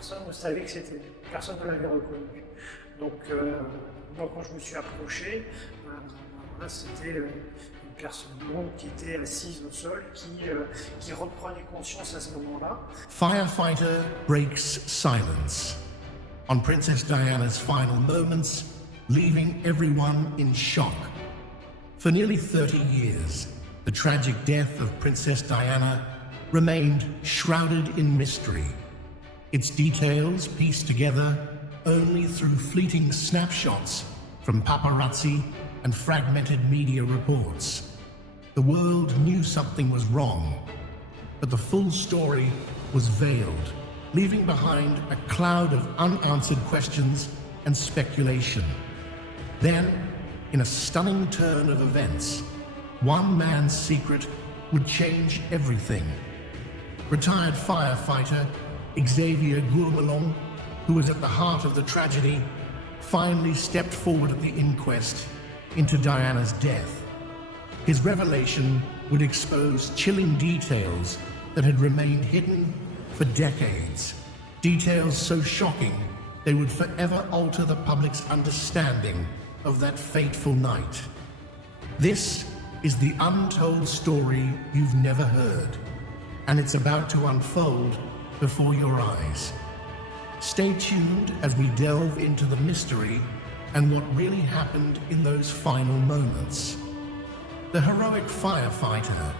personne ne savait que c'était, personne ne l'avait reconnu. Donc moi quand je me suis approché, voilà, c'était une personne blonde qui était assise au sol, qui reprenait conscience à ce moment-là. Firefighter breaks silence on Princess Diana's final moments, leaving everyone in shock. For nearly 30 years, the tragic death of Princess Diana remained shrouded in mystery, its details pieced together only through fleeting snapshots from paparazzi and fragmented media reports. The world knew something was wrong, but the full story was veiled, leaving behind a cloud of unanswered questions and speculation. Then, in a stunning turn of events, one man's secret would change everything. Retired firefighter Xavier Gourmelon, who was at the heart of the tragedy, finally stepped forward at the inquest into Diana's death. His revelation would expose chilling details that had remained hidden for decades. Details so shocking they would forever alter the public's understanding of that fateful night. This is the untold story you've never heard, and it's about to unfold before your eyes. Stay tuned as we delve into the mystery and what really happened in those final moments. The heroic firefighter,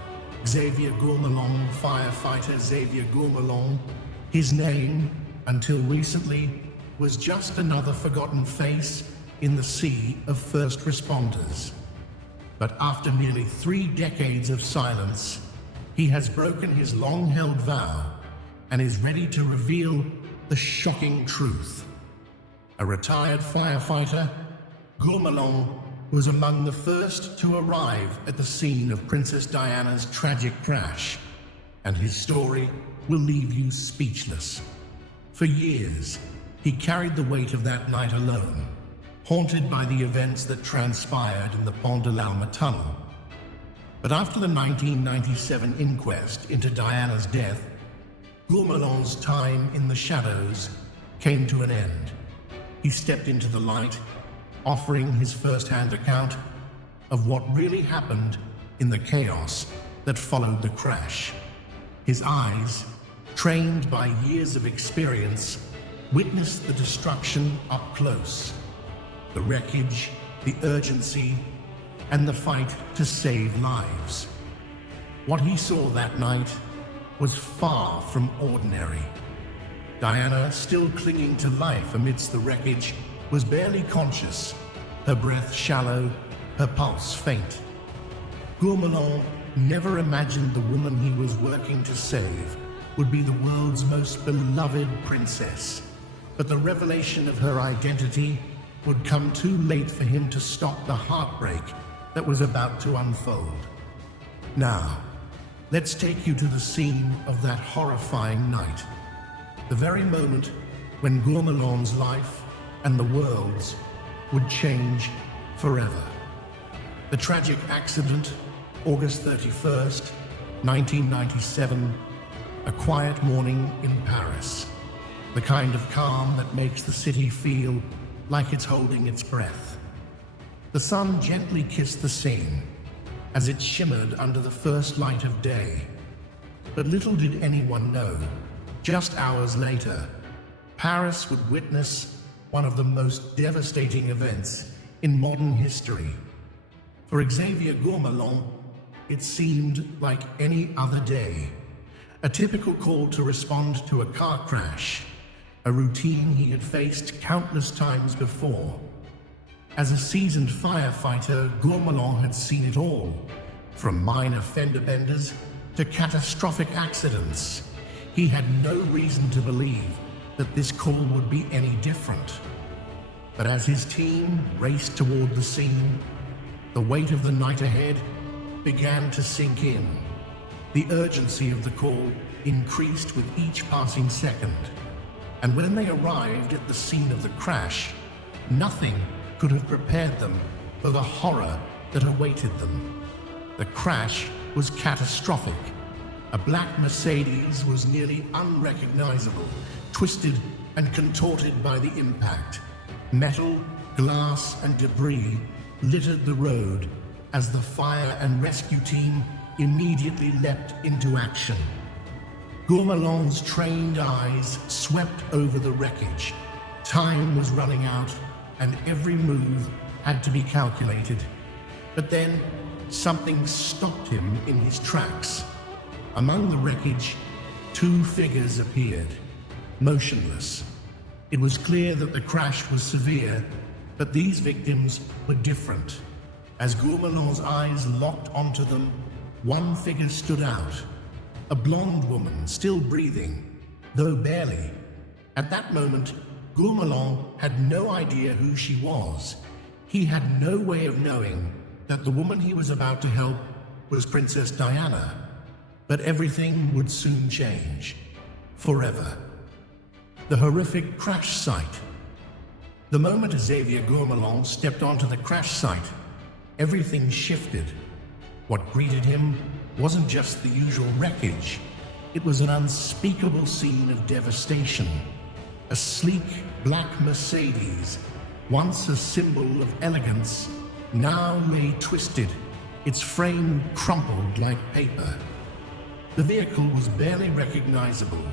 Xavier Gourmelon, firefighter Xavier Gourmelon, his name, until recently, was just another forgotten face in the sea of first responders. But after nearly 3 decades of silence, he has broken his long-held vow and is ready to reveal the shocking truth. A retired firefighter, Gourmelon was among the first to arrive at the scene of Princess Diana's tragic crash, and his story will leave you speechless. For years, he carried the weight of that night alone, haunted by the events that transpired in the Pont de l'Alma tunnel. But after the 1997 inquest into Diana's death, Gourmelon's time in the shadows came to an end. He stepped into the light, offering his first-hand account of what really happened in the chaos that followed the crash. His eyes, trained by years of experience, witnessed the destruction up close. The wreckage, the urgency, and the fight to save lives. What he saw that night was far from ordinary. Diana, still clinging to life amidst the wreckage, was barely conscious, her breath shallow, her pulse faint. Gourmelon never imagined the woman he was working to save would be the world's most beloved princess. But the revelation of her identity would come too late for him to stop the heartbreak that was about to unfold. Now, let's take you to the scene of that horrifying night. The very moment when Gourmelon's life and the world's would change forever. The tragic accident, August 31st, 1997, a quiet morning in Paris. The kind of calm that makes the city feel like it's holding its breath. The sun gently kissed the scene as it shimmered under the first light of day. But little did anyone know, just hours later, Paris would witness one of the most devastating events in modern history. For Xavier Gourmelon, it seemed like any other day. A typical call to respond to a car crash, a routine he had faced countless times before. As a seasoned firefighter, Gourmelon had seen it all, from minor fender benders to catastrophic accidents. He had no reason to believe that this call would be any different. But as his team raced toward the scene, the weight of the night ahead began to sink in. The urgency of the call increased with each passing second. And when they arrived at the scene of the crash, nothing could have prepared them for the horror that awaited them. The crash was catastrophic. A black Mercedes was nearly unrecognizable, twisted and contorted by the impact. Metal, glass, and debris littered the road as the fire and rescue team immediately leapt into action. Gourmelon's trained eyes swept over the wreckage. Time was running out, and every move had to be calculated. But then, something stopped him in his tracks. Among the wreckage, two figures appeared, motionless. It was clear that the crash was severe, but these victims were different. As Gourmelon's eyes locked onto them, one figure stood out. A blonde woman, still breathing, though barely. At that moment, Gourmelon had no idea who she was. He had no way of knowing that the woman he was about to help was Princess Diana. But everything would soon change. Forever. The horrific crash site. The moment Xavier Gourmelon stepped onto the crash site, everything shifted. What greeted him wasn't just the usual wreckage. It was an unspeakable scene of devastation. A sleek black Mercedes, once a symbol of elegance, now lay twisted, its frame crumpled like paper. The vehicle was barely recognizable,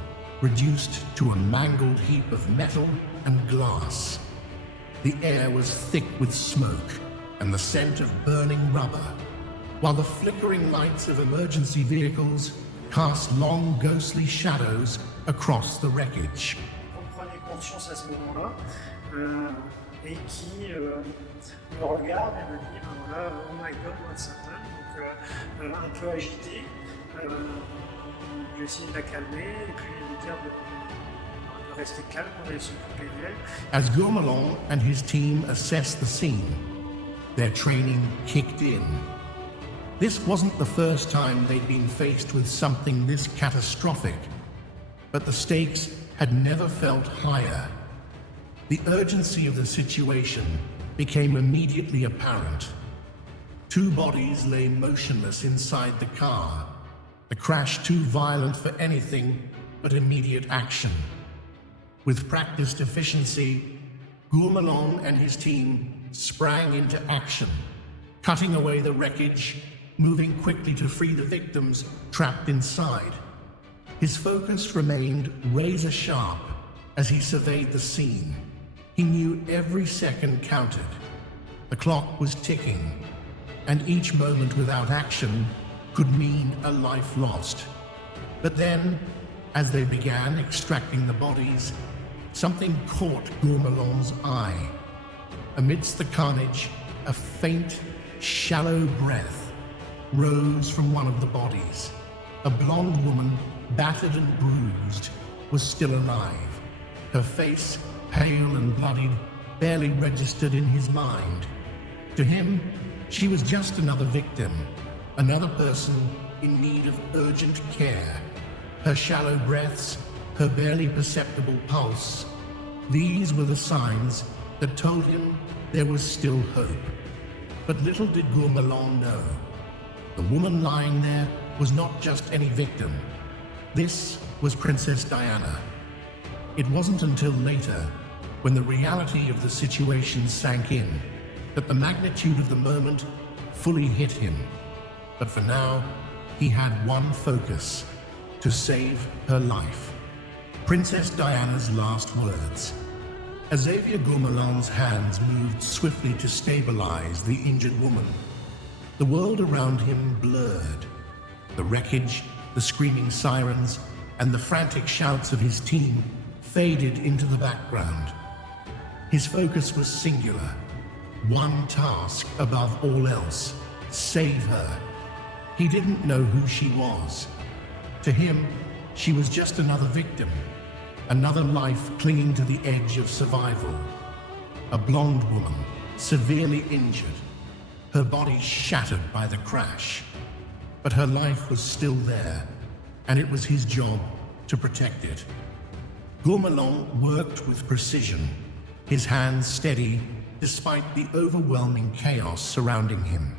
reduced to a mangled heap of metal and glass. The air was thick with smoke and the scent of burning rubber, while the flickering lights of emergency vehicles cast long ghostly shadows across the wreckage. On prenait conscience à ce moment-là et qui me regarde et me dit ben voilà, oh my god, what's happened? Donc un peu agité, j'ai essayé de la calmer et puis lui dire de rester calme, on allait s'occuper d'elle. As Gourmelon and his team assessed the scene, their training kicked in. This wasn't the first time they'd been faced with something this catastrophic, but the stakes had never felt higher. The urgency of the situation became immediately apparent. Two bodies lay motionless inside the car, the crash too violent for anything but immediate action. With practiced efficiency, Gourmelon and his team sprang into action, cutting away the wreckage, moving quickly to free the victims trapped inside. His focus remained razor sharp as he surveyed the scene. He knew every second counted. The clock was ticking, and each moment without action could mean a life lost. But then, as they began extracting the bodies, something caught Gourmelon's eye. Amidst the carnage, a faint, shallow breath rose from one of the bodies. A blonde woman, battered and bruised, was still alive. Her face, pale and bloodied, barely registered in his mind. To him, she was just another victim, another person in need of urgent care. Her shallow breaths, her barely perceptible pulse, these were the signs that told him there was still hope. But little did Gourmelon know. The woman lying there was not just any victim. This was Princess Diana. It wasn't until later, when the reality of the situation sank in, that the magnitude of the moment fully hit him. But for now, he had one focus: to save her life. Princess Diana's last words. As Xavier Gourmelon's hands moved swiftly to stabilize the injured woman, the world around him blurred. The wreckage, the screaming sirens, and the frantic shouts of his team faded into the background. His focus was singular. One task above all else: save her. He didn't know who she was. To him, she was just another victim, another life clinging to the edge of survival. A blonde woman, severely injured, her body shattered by the crash. But her life was still there, and it was his job to protect it. Gourmelon worked with precision, his hands steady despite the overwhelming chaos surrounding him.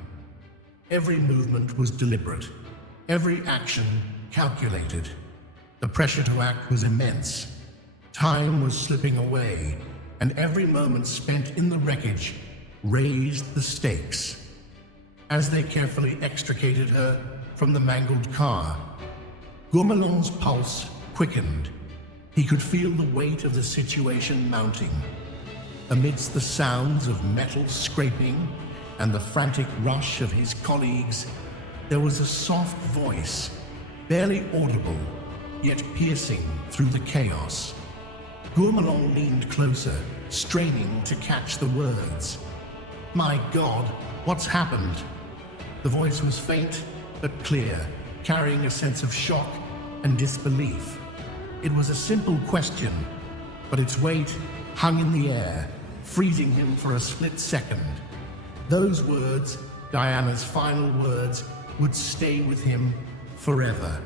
Every movement was deliberate, every action calculated. The pressure to act was immense, Time was slipping away, and every moment spent in the wreckage raised the stakes. As they carefully extricated her from the mangled car, Gourmelon's pulse quickened. He could feel the weight of the situation mounting. Amidst the sounds of metal scraping and the frantic rush of his colleagues, there was a soft voice, barely audible, yet piercing through the chaos. Gourmelon leaned closer, straining to catch the words. "My God, what's happened?" The voice was faint but clear, carrying a sense of shock and disbelief. It was a simple question, but its weight hung in the air, freezing him for a split second. Those words, Diana's final words, would stay with him forever.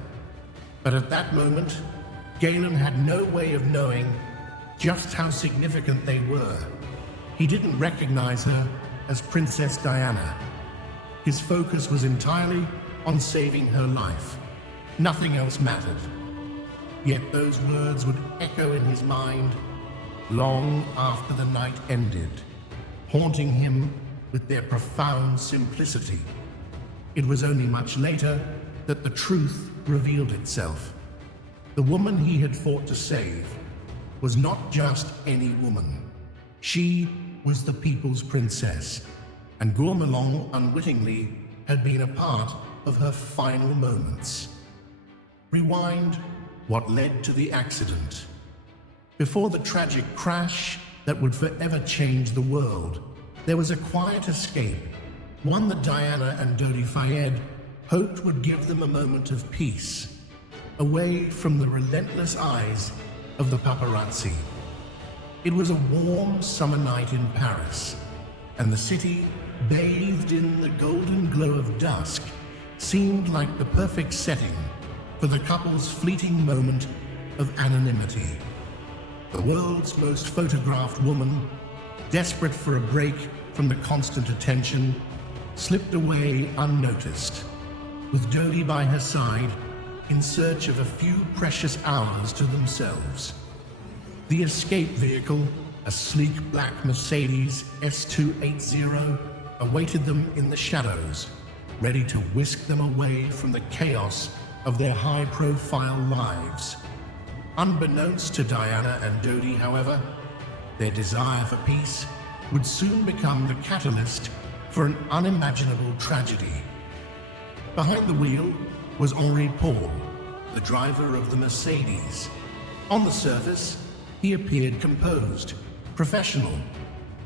But at that moment, Galen had no way of knowing just how significant they were. He didn't recognize her as Princess Diana. His focus was entirely on saving her life. Nothing else mattered. Yet those words would echo in his mind long after the night ended, haunting him with their profound simplicity. It was only much later that the truth revealed itself. The woman he had fought to save was not just any woman. She was the people's princess, and Gourmelon unwittingly had been a part of her final moments. Rewind what led to the accident. Before the tragic crash that would forever change the world, there was a quiet escape, one that Diana and Dodi Fayed hoped would give them a moment of peace, away from the relentless eyes of the paparazzi. It was a warm summer night in Paris, and the city, bathed in the golden glow of dusk, seemed like the perfect setting for the couple's fleeting moment of anonymity. The world's most photographed woman, desperate for a break from the constant attention, slipped away unnoticed, with Dodi by her side in search of a few precious hours to themselves. The escape vehicle, a sleek black Mercedes S280, awaited them in the shadows, ready to whisk them away from the chaos of their high-profile lives. Unbeknownst to Diana and Dodi, however, their desire for peace would soon become the catalyst for an unimaginable tragedy. Behind the wheel was Henri Paul, the driver of the Mercedes. On the surface, he appeared composed, professional,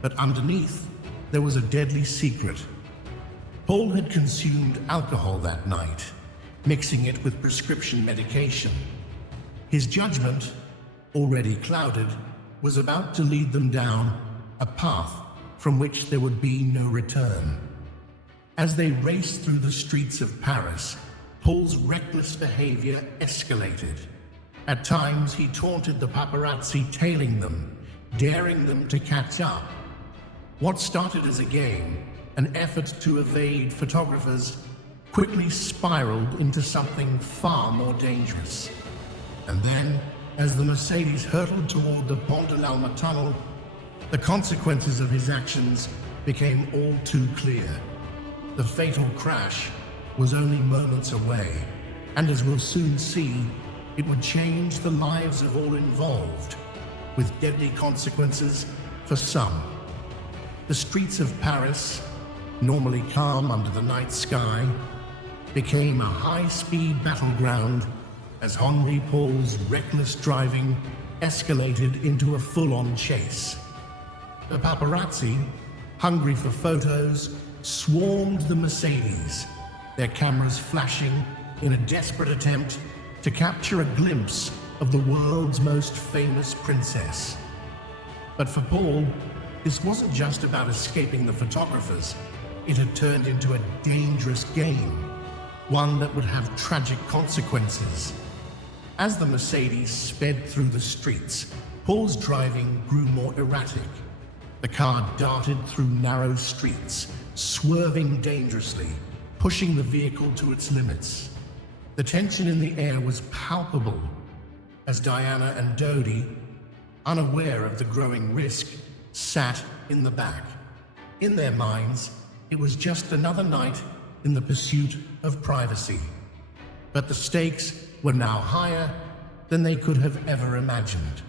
but underneath, there was a deadly secret. Paul had consumed alcohol that night, mixing it with prescription medication. His judgment, already clouded, was about to lead them down a path from which there would be no return. As they raced through the streets of Paris, Paul's reckless behavior escalated. At times, he taunted the paparazzi, tailing them, daring them to catch up. What started as a game, an effort to evade photographers, quickly spiraled into something far more dangerous. And then, as the Mercedes hurtled toward the Pont de l'Alma tunnel, the consequences of his actions became all too clear. The fatal crash was only moments away, and as we'll soon see, it would change the lives of all involved, with deadly consequences for some. The streets of Paris, normally calm under the night sky, became a high-speed battleground as Henri Paul's reckless driving escalated into a full-on chase. The paparazzi, hungry for photos, swarmed the Mercedes, their cameras flashing in a desperate attempt to capture a glimpse of the world's most famous princess. But for Paul, this wasn't just about escaping the photographers. It had turned into a dangerous game, one that would have tragic consequences. As the Mercedes sped through the streets, Paul's driving grew more erratic. The car darted through narrow streets, swerving dangerously, pushing the vehicle to its limits. The tension in the air was palpable as Diana and Dodi, unaware of the growing risk, sat in the back. In their minds, it was just another night in the pursuit of privacy. But the stakes were now higher than they could have ever imagined.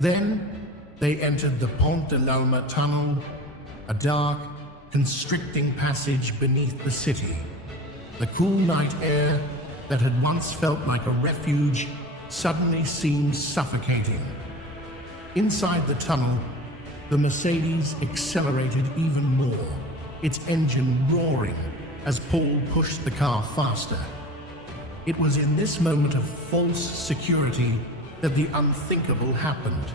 Then they entered the Pont de l'Alma tunnel, a dark, constricting passage beneath the city. The cool night air that had once felt like a refuge suddenly seemed suffocating. Inside the tunnel, the Mercedes accelerated even more, its engine roaring as Paul pushed the car faster. It was in this moment of false security that the unthinkable happened.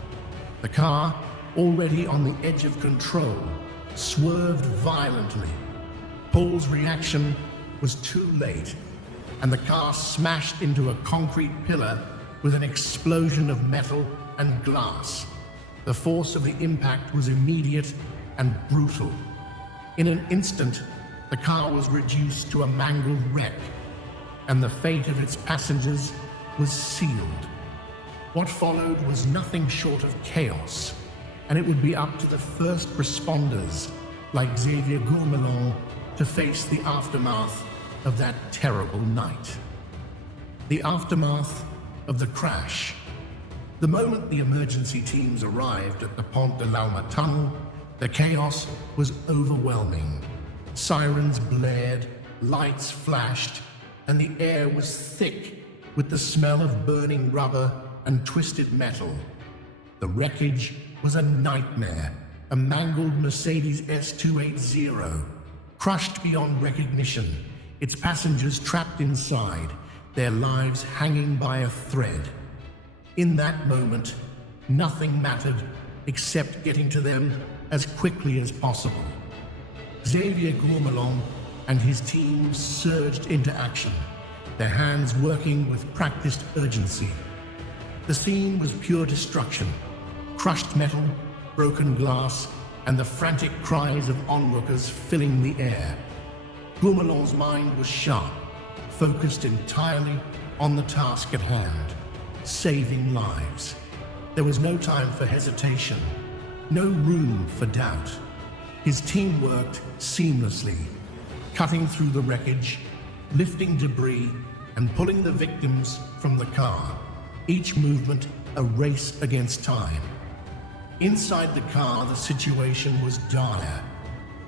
The car, already on the edge of control, swerved violently. Paul's reaction was too late, and the car smashed into a concrete pillar with an explosion of metal and glass. The force of the impact was immediate and brutal. In an instant, the car was reduced to a mangled wreck, and the fate of its passengers was sealed. What followed was nothing short of chaos, and it would be up to the first responders, like Xavier Gourmelon, to face the aftermath of that terrible night. The aftermath of the crash. The moment the emergency teams arrived at the Pont de l'Alma tunnel, the chaos was overwhelming. Sirens blared, lights flashed, and the air was thick with the smell of burning rubber and twisted metal. The wreckage was a nightmare, a mangled Mercedes S280, crushed beyond recognition, its passengers trapped inside, their lives hanging by a thread. In that moment, nothing mattered except getting to them as quickly as possible. Xavier Gourmelon and his team surged into action, their hands working with practiced urgency. The scene was pure destruction, crushed metal, broken glass, and the frantic cries of onlookers filling the air. Gourmelon's mind was sharp, focused entirely on the task at hand, saving lives. There was no time for hesitation, no room for doubt. His team worked seamlessly, cutting through the wreckage, lifting debris, and pulling the victims from the car, each movement a race against time. Inside the car, the situation was dire.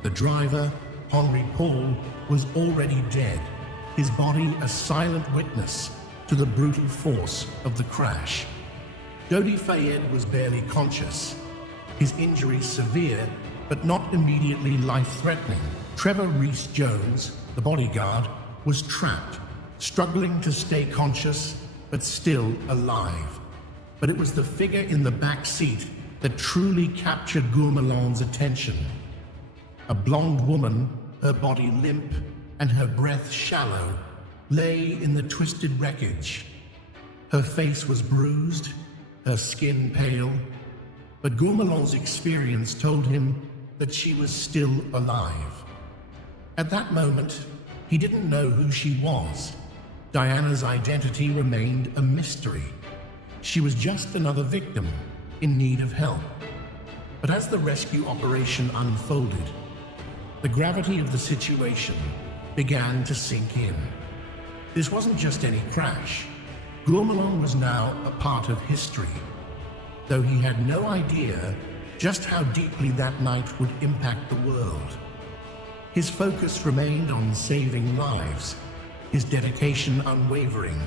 The driver, Henri Paul, was already dead, his body a silent witness to the brutal force of the crash. Dodi Fayed was barely conscious, his injuries severe, but not immediately life-threatening. Trevor Rees-Jones, the bodyguard, was trapped, struggling to stay conscious, but still alive. But it was the figure in the back seat that truly captured Gourmelon's attention. A blonde woman, her body limp and her breath shallow, lay in the twisted wreckage. Her face was bruised, her skin pale, but Gourmelon's experience told him that she was still alive. At that moment, he didn't know who she was. Diana's identity remained a mystery. She was just another victim in need of help. But as the rescue operation unfolded, the gravity of the situation began to sink in. This wasn't just any crash. Gourmelon was now a part of history, though he had no idea just how deeply that night would impact the world. His focus remained on saving lives, his dedication unwavering,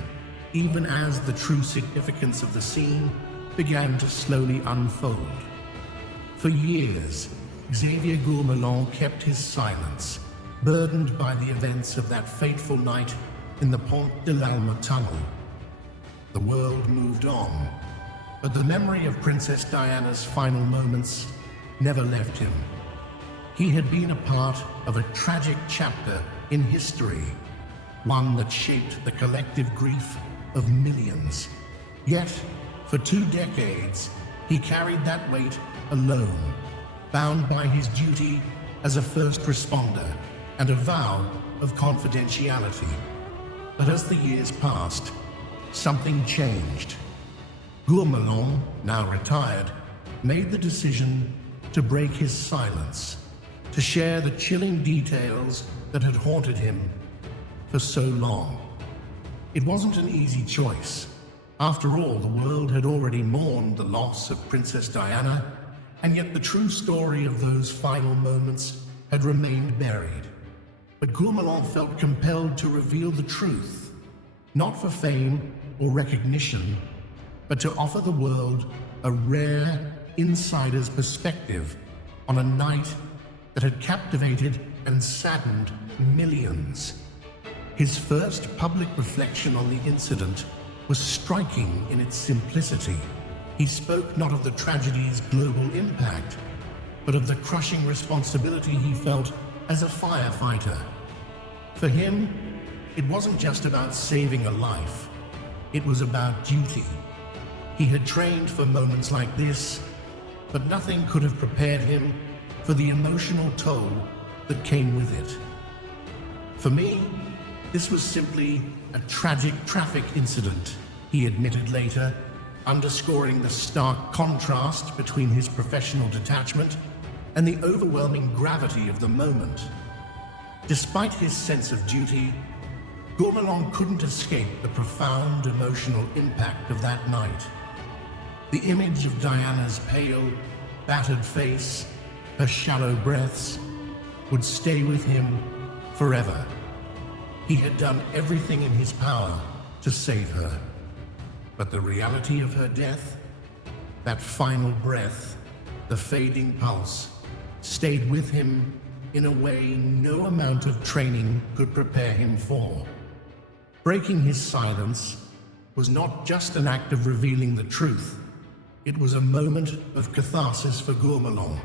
even as the true significance of the scene began to slowly unfold. For years, Xavier Gourmelon kept his silence, burdened by the events of that fateful night in the Pont de l'Alma tunnel. The world moved on, but the memory of Princess Diana's final moments never left him. He had been a part of a tragic chapter in history, one that shaped the collective grief of millions. Yet, for 2 decades, he carried that weight alone, bound by his duty as a first responder and a vow of confidentiality. But as the years passed, something changed. Gourmelon, now retired, made the decision to break his silence, to share the chilling details that had haunted him for so long. It wasn't an easy choice. After all, the world had already mourned the loss of Princess Diana, and yet the true story of those final moments had remained buried. But Gourmelon felt compelled to reveal the truth, not for fame or recognition, but to offer the world a rare insider's perspective on a night that had captivated and saddened millions. His first public reflection on the incident was striking in its simplicity. He spoke not of the tragedy's global impact, but of the crushing responsibility he felt as a firefighter. For him, it wasn't just about saving a life. It was about duty. He had trained for moments like this, but nothing could have prepared him for the emotional toll that came with it. For me, this was simply a tragic traffic incident, he admitted later, underscoring the stark contrast between his professional detachment and the overwhelming gravity of the moment. Despite his sense of duty, Gourmelon couldn't escape the profound emotional impact of that night. The image of Diana's pale, battered face, her shallow breaths, would stay with him forever. He had done everything in his power to save her. But the reality of her death, that final breath, the fading pulse, stayed with him in a way no amount of training could prepare him for. Breaking his silence was not just an act of revealing the truth. It was a moment of catharsis for Gourmelon.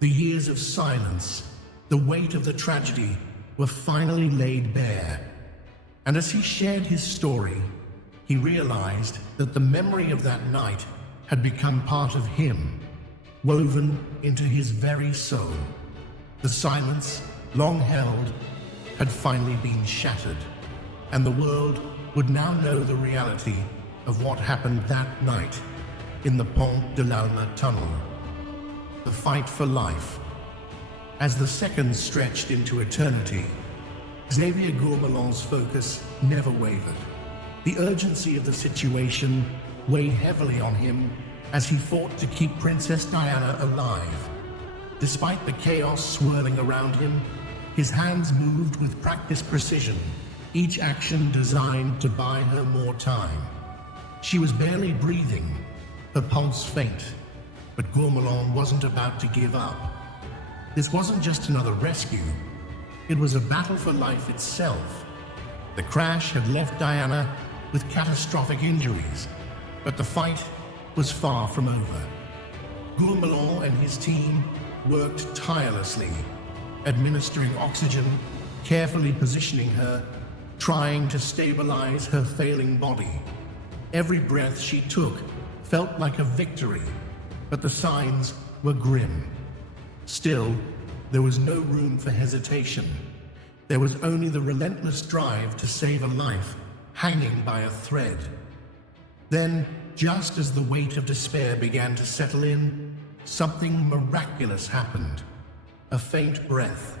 The years of silence, the weight of the tragedy, were finally laid bare. And as he shared his story, he realized that the memory of that night had become part of him, woven into his very soul. The silence, long held, had finally been shattered, and the world would now know the reality of what happened that night in the Pont de l'Alma tunnel. The fight for life. As the seconds stretched into eternity, Xavier Gourmelon's focus never wavered. The urgency of the situation weighed heavily on him as he fought to keep Princess Diana alive. Despite the chaos swirling around him, his hands moved with practiced precision, each action designed to buy her more time. She was barely breathing, her pulse faint, but Gourmelon wasn't about to give up. This wasn't just another rescue, it was a battle for life itself. The crash had left Diana with catastrophic injuries, but the fight was far from over. Gourmelon and his team worked tirelessly, administering oxygen, carefully positioning her, trying to stabilize her failing body. Every breath she took felt like a victory, but the signs were grim. Still, there was no room for hesitation. There was only the relentless drive to save a life hanging by a thread. Then, just as the weight of despair began to settle in, something miraculous happened. A faint breath.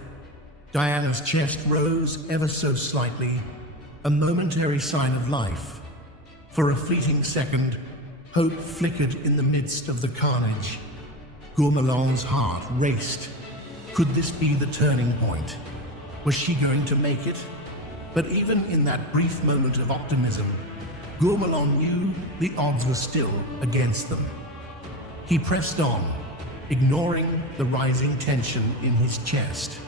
Diana's chest rose ever so slightly, a momentary sign of life. For a fleeting second, hope flickered in the midst of the carnage. Gourmelon's heart raced. Could this be the turning point? Was she going to make it? But even in that brief moment of optimism, Gourmelon knew the odds were still against them. He pressed on, ignoring the rising tension in his chest.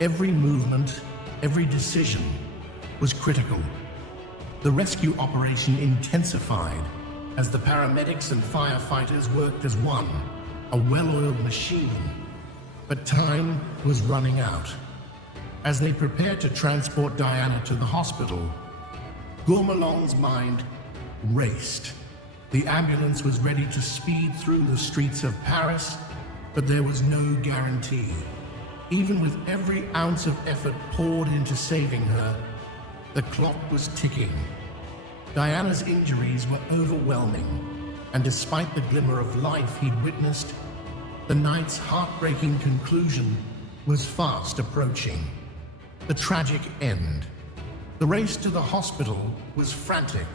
Every movement, every decision was critical. The rescue operation intensified as the paramedics and firefighters worked as one, a well-oiled machine. But time was running out. As they prepared to transport Diana to the hospital, Gourmelon's mind raced. The ambulance was ready to speed through the streets of Paris, but there was no guarantee. Even with every ounce of effort poured into saving her, the clock was ticking. Diana's injuries were overwhelming, and despite the glimmer of life he'd witnessed, the night's heartbreaking conclusion was fast approaching. The tragic end. The race to the hospital was frantic.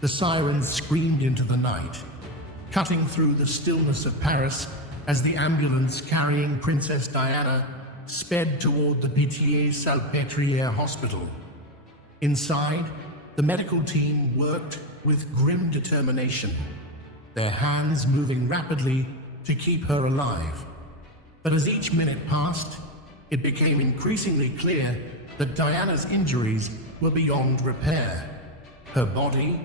The sirens screamed into the night, cutting through the stillness of Paris as the ambulance carrying Princess Diana sped toward the Pitié-Salpêtrière hospital. Inside, the medical team worked with grim determination, their hands moving rapidly to keep her alive. But as each minute passed, it became increasingly clear that Diana's injuries were beyond repair. Her body,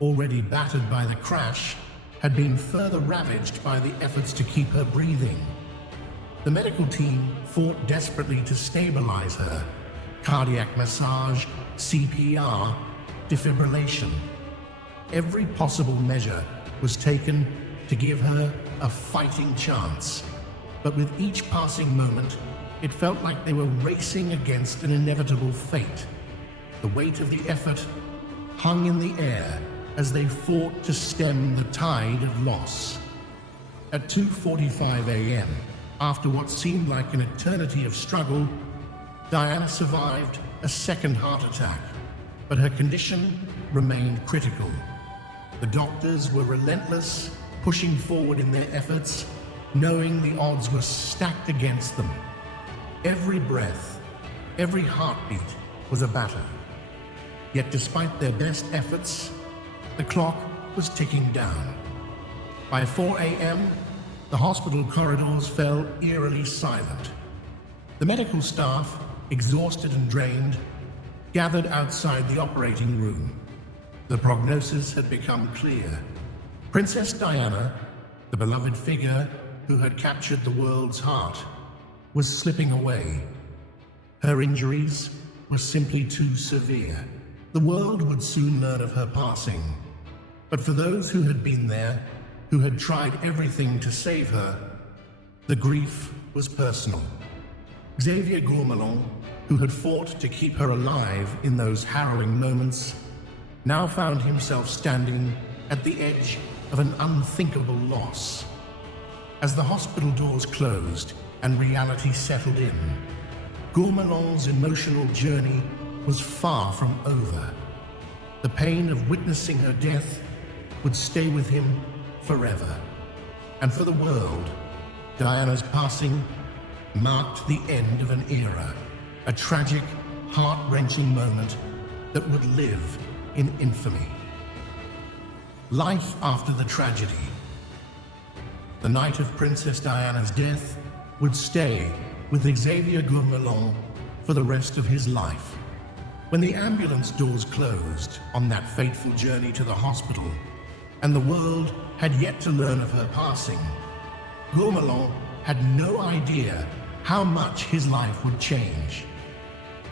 already battered by the crash, had been further ravaged by the efforts to keep her breathing. The medical team fought desperately to stabilize her. Cardiac massage, CPR, defibrillation. Every possible measure was taken to give her a fighting chance. But with each passing moment, it felt like they were racing against an inevitable fate. The weight of the effort hung in the air as they fought to stem the tide of loss. At 2:45 a.m., after what seemed like an eternity of struggle, Diana survived a second heart attack, but her condition remained critical. The doctors were relentless, pushing forward in their efforts, knowing the odds were stacked against them. Every breath, every heartbeat was a battle. Yet despite their best efforts, the clock was ticking down. By 4 a.m., the hospital corridors fell eerily silent. The medical staff, exhausted and drained, gathered outside the operating room. The prognosis had become clear. Princess Diana, the beloved figure who had captured the world's heart, was slipping away. Her injuries were simply too severe. The world would soon learn of her passing. But for those who had been there, who had tried everything to save her, the grief was personal. Xavier Gourmelon, who had fought to keep her alive in those harrowing moments, now found himself standing at the edge of an unthinkable loss. As the hospital doors closed and reality settled in, Gourmelon's emotional journey was far from over. The pain of witnessing her death would stay with him forever. And for the world, Diana's passing marked the end of an era, a tragic, heart-wrenching moment that would live in infamy. Life after the tragedy. The night of Princess Diana's death would stay with Xavier Gourmelon for the rest of his life. When the ambulance doors closed on that fateful journey to the hospital, and the world had yet to learn of her passing, Gourmelon had no idea how much his life would change.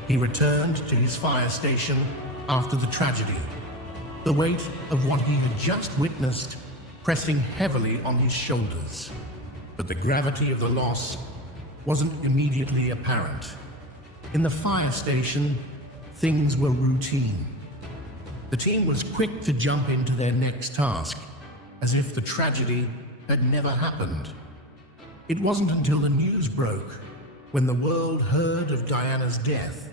He returned to his fire station after the tragedy, the weight of what he had just witnessed pressing heavily on his shoulders. But the gravity of the loss wasn't immediately apparent. In the fire station, things were routine. The team was quick to jump into their next task, as if the tragedy had never happened. It wasn't until the news broke, when the world heard of Diana's death,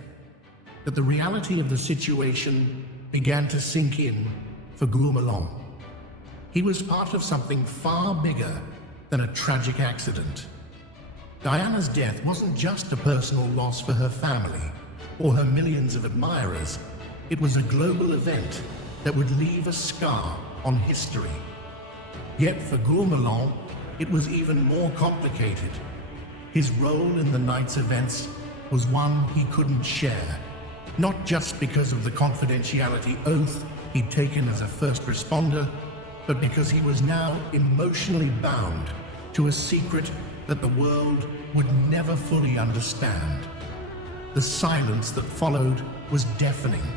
that the reality of the situation began to sink in for Gourmelon. He was part of something far bigger than a tragic accident. Diana's death wasn't just a personal loss for her family or her millions of admirers. It was a global event that would leave a scar on history. Yet for Gourmelon, it was even more complicated. His role in the night's events was one he couldn't share, not just because of the confidentiality oath he'd taken as a first responder, but because he was now emotionally bound to a secret that the world would never fully understand. The silence that followed was deafening.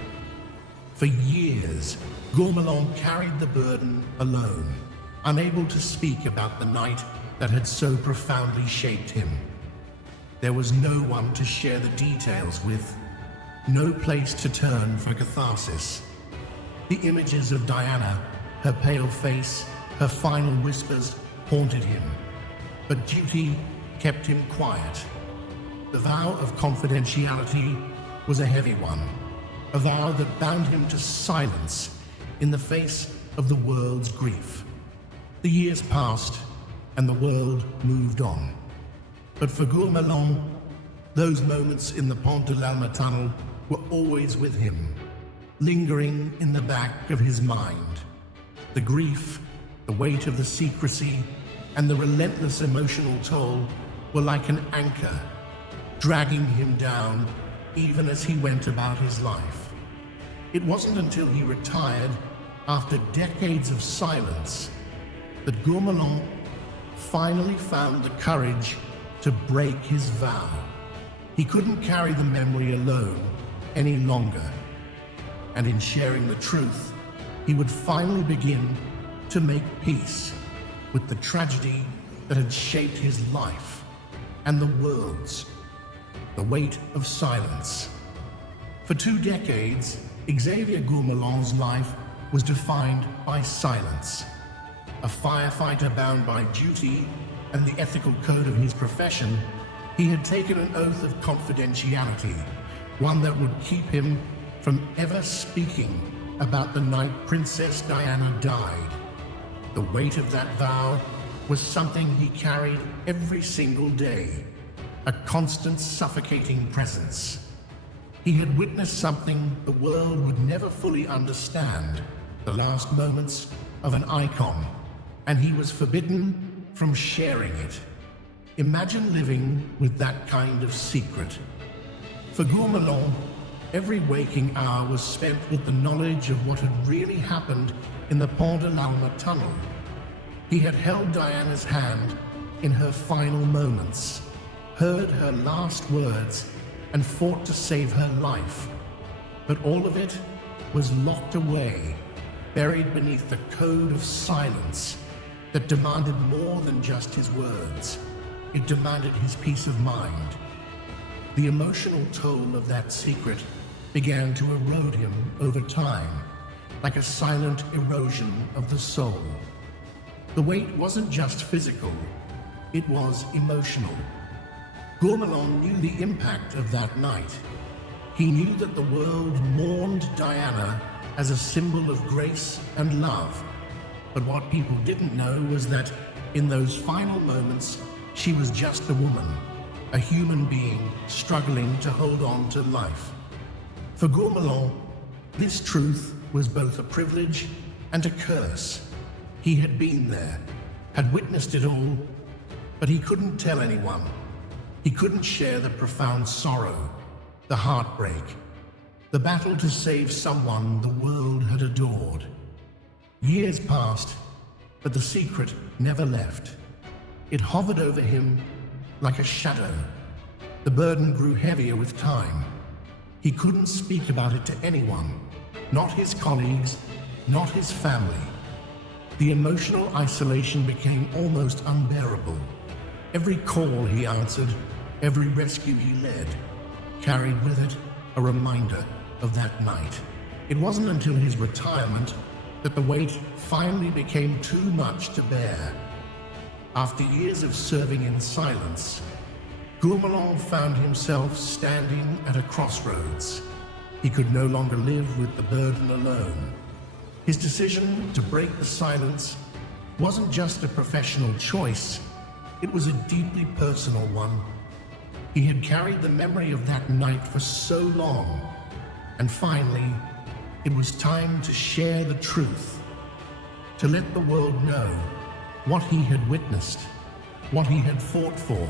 For years, Gourmelon carried the burden alone, unable to speak about the night that had so profoundly shaped him. There was no one to share the details with, no place to turn for catharsis. The images of Diana, her pale face, her final whispers haunted him. But duty kept him quiet. The vow of confidentiality was a heavy one, a vow that bound him to silence in the face of the world's grief. The years passed, and the world moved on. But for Gourmelon, those moments in the Pont de l'Alma tunnel were always with him, lingering in the back of his mind. The grief, the weight of the secrecy, and the relentless emotional toll were like an anchor, dragging him down even as he went about his life. It wasn't until he retired, after decades of silence, that Gourmelon finally found the courage to break his vow. He couldn't carry the memory alone any longer, and in sharing the truth, he would finally begin to make peace with the tragedy that had shaped his life and the world's. The weight of silence. For 2 decades, Xavier Gourmelon's life was defined by silence. A firefighter bound by duty and the ethical code of his profession, he had taken an oath of confidentiality, one that would keep him from ever speaking about the night Princess Diana died. The weight of that vow was something he carried every single day, a constant suffocating presence. He had witnessed something the world would never fully understand, the last moments of an icon, and he was forbidden from sharing it. Imagine living with that kind of secret. For Gourmelon, every waking hour was spent with the knowledge of what had really happened in the Pont de l'Alma tunnel. He had held Diana's hand in her final moments, heard her last words, and fought to save her life. But all of it was locked away, buried beneath the code of silence that demanded more than just his words. It demanded his peace of mind. The emotional toll of that secret began to erode him over time, like a silent erosion of the soul. The weight wasn't just physical, it was emotional. Gourmelon knew the impact of that night. He knew that the world mourned Diana as a symbol of grace and love. But what people didn't know was that in those final moments, she was just a woman, a human being struggling to hold on to life. For Gourmelon, this truth was both a privilege and a curse. He had been there, had witnessed it all, but he couldn't tell anyone. He couldn't share the profound sorrow, the heartbreak, the battle to save someone the world had adored. Years passed, but the secret never left. It hovered over him like a shadow. The burden grew heavier with time. He couldn't speak about it to anyone, not his colleagues, not his family. The emotional isolation became almost unbearable. Every call he answered, every rescue he led, carried with it a reminder of that night. It wasn't until his retirement that the weight finally became too much to bear. After years of serving in silence, Gourmelon found himself standing at a crossroads. He could no longer live with the burden alone. His decision to break the silence wasn't just a professional choice, it was a deeply personal one. He had carried the memory of that night for so long, and finally, it was time to share the truth, to let the world know what he had witnessed, what he had fought for,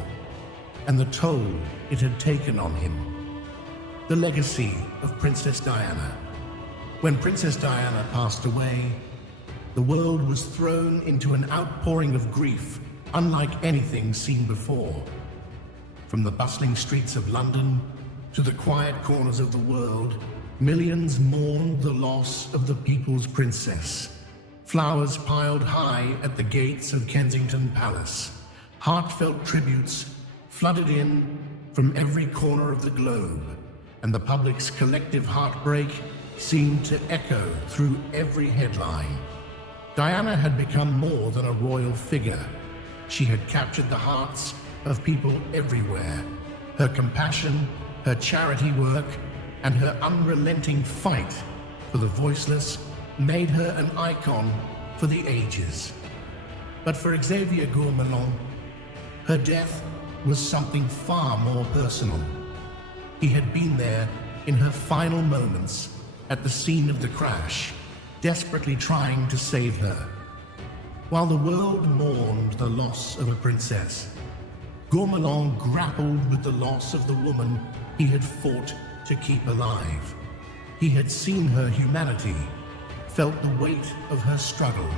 and the toll it had taken on him. The legacy of Princess Diana. When Princess Diana passed away, the world was thrown into an outpouring of grief unlike anything seen before. From the bustling streets of London to the quiet corners of the world, millions mourned the loss of the people's princess. Flowers piled high at the gates of Kensington Palace. Heartfelt tributes flooded in from every corner of the globe, and the public's collective heartbreak seemed to echo through every headline. Diana had become more than a royal figure. She had captured the hearts of people everywhere. Her compassion, her charity work, and her unrelenting fight for the voiceless made her an icon for the ages. But for Xavier Gourmelon, her death was something far more personal. He had been there in her final moments at the scene of the crash, desperately trying to save her. While the world mourned the loss of a princess, Gourmelon grappled with the loss of the woman he had fought to keep alive. He had seen her humanity, felt the weight of her struggle,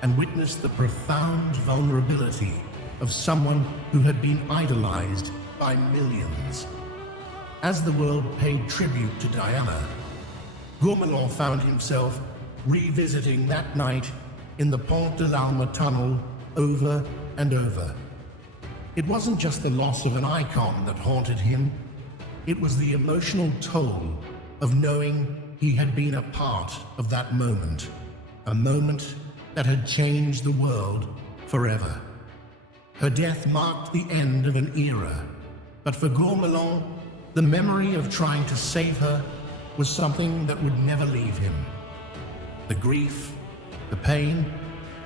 and witnessed the profound vulnerability of someone who had been idolized by millions. As the world paid tribute to Diana, Gourmelon found himself revisiting that night in the Pont de l'Alma tunnel over and over. It wasn't just the loss of an icon that haunted him, it was the emotional toll of knowing he had been a part of that moment, a moment that had changed the world forever. Her death marked the end of an era, but for Gourmelon, the memory of trying to save her was something that would never leave him. The grief, the pain,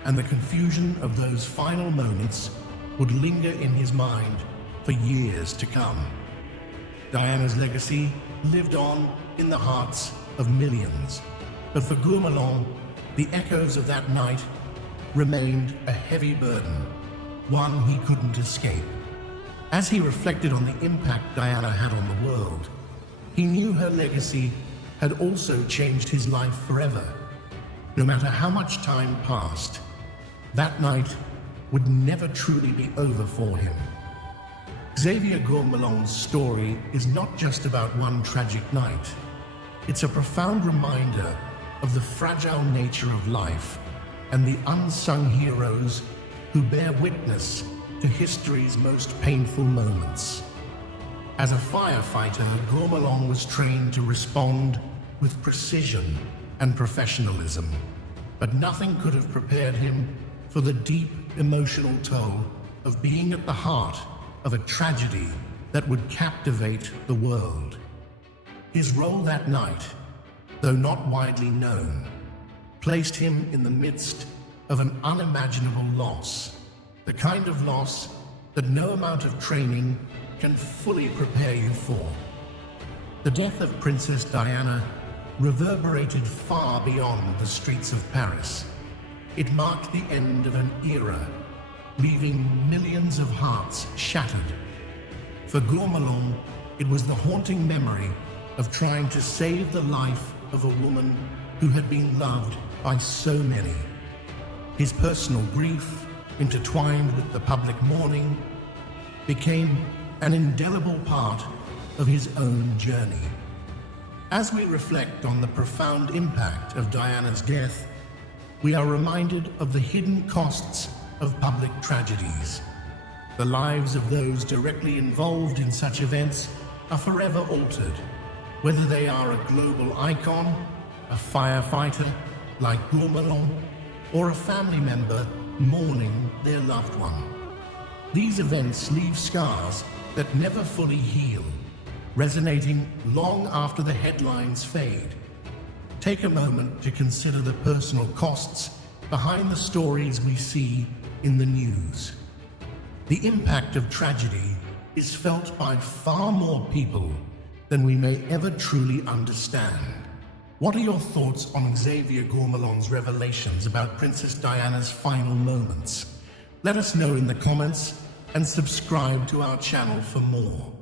and the confusion of those final moments would linger in his mind for years to come. Diana's legacy lived on in the hearts of millions, but for Gourmelon, the echoes of that night remained a heavy burden, one he couldn't escape. As he reflected on the impact Diana had on the world, he knew her legacy had also changed his life forever. No matter how much time passed, that night would never truly be over for him. Xavier Gourmelon's story is not just about one tragic night. It's a profound reminder of the fragile nature of life and the unsung heroes who bear witness to history's most painful moments. As a firefighter, Gourmelon was trained to respond with precision and professionalism, but nothing could have prepared him for the deep emotional toll of being at the heart of a tragedy that would captivate the world. His role that night, though not widely known, placed him in the midst of an unimaginable loss, the kind of loss that no amount of training can fully prepare you for. The death of Princess Diana reverberated far beyond the streets of Paris. It marked the end of an era, leaving millions of hearts shattered. For Gourmelon, it was the haunting memory of trying to save the life of a woman who had been loved by so many. His personal grief, intertwined with the public mourning, became an indelible part of his own journey. As we reflect on the profound impact of Diana's death, we are reminded of the hidden costs of public tragedies. The lives of those directly involved in such events are forever altered, whether they are a global icon, a firefighter like Gourmelon, or a family member mourning their loved one. These events leave scars that never fully heal, resonating long after the headlines fade. Take a moment to consider the personal costs behind the stories we see in the news. The impact of tragedy is felt by far more people than we may ever truly understand. What are your thoughts on Xavier Gourmelon's revelations about Princess Diana's final moments? Let us know in the comments and subscribe to our channel for more.